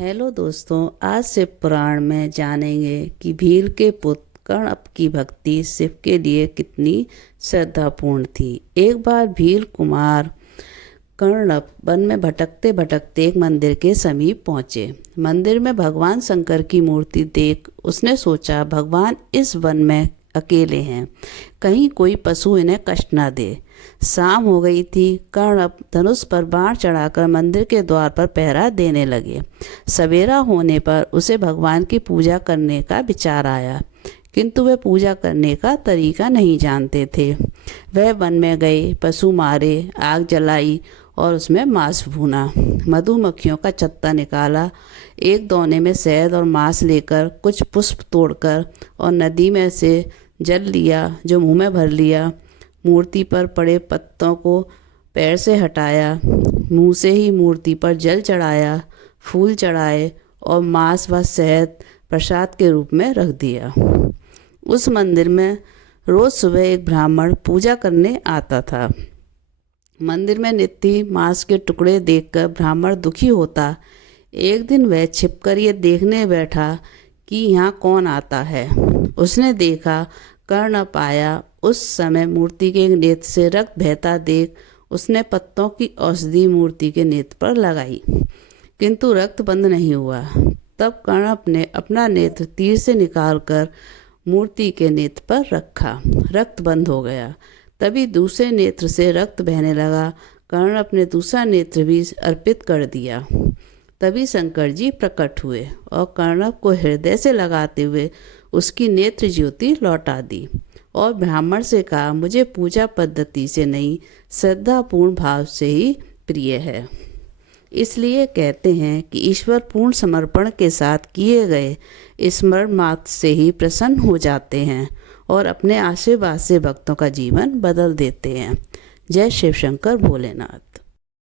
Hello दोस्तों, आज शिव पुराण में जानेंगे कि भील के पुत्र कर्णप की भक्ति शिव के लिए कितनी श्रद्धापूर्ण थी। एक बार भील कुमार कर्णप वन में भटकते भटकते एक मंदिर के समीप पहुँचे। मंदिर में भगवान शंकर की मूर्ति देख उसने सोचा, भगवान इस वन में अकेले हैं, कहीं कोई पशु इन्हें कष्ट न दे। शाम हो गई थी। कर्णप धनुष पर बाण चढ़ाकर मंदिर के द्वार पर पहरा देने लगे। सवेरा होने पर उसे भगवान की पूजा करने का विचार आया, किंतु वे पूजा करने का तरीका नहीं जानते थे। वह वन में गए, पशु मारे, आग जलाई और उसमें मांस भूना, मधुमक्खियों का छत्ता निकाला, एक दोने में शहद और मांस लेकर कुछ पुष्प तोड़कर और नदी में से जल लिया जो मुंह में भर लिया। मूर्ति पर पड़े पत्तों को पैर से हटाया, मुंह से ही मूर्ति पर जल चढ़ाया, फूल चढ़ाए और मांस व शहद प्रसाद के रूप में रख दिया। उस मंदिर में रोज सुबह एक ब्राह्मण पूजा करने आता था। मंदिर में नित्य मांस के टुकड़े देखकर ब्राह्मण दुखी होता। एक दिन वह छिपकर ये देखने बैठा कि यहाँ कौन आता है। उसने देखा, कर्णप आया। उस समय मूर्ति के नेत्र से रक्त बहता देख उसने पत्तों की औषधि मूर्ति के नेत्र पर लगाई, किंतु रक्त बंद नहीं हुआ। तब कर्णप ने अपना नेत्र तीर से निकालकर मूर्ति के नेत्र पर रखा, रक्त बंद हो गया। तभी दूसरे नेत्र से रक्त बहने लगा। कर्णप ने दूसरा नेत्र भी अर्पित कर दिया। तभी शंकर जी प्रकट हुए और कर्णप को हृदय से लगाते हुए उसकी नेत्र ज्योति लौटा दी और ब्राह्मण से कहा, मुझे पूजा पद्धति से नहीं, श्रद्धापूर्ण भाव से ही प्रिय है। इसलिए कहते हैं कि ईश्वर पूर्ण समर्पण के साथ किए गए स्मरण मात्र से ही प्रसन्न हो जाते हैं और अपने आशीर्वाद से भक्तों का जीवन बदल देते हैं। जय शिव शंकर भोलेनाथ।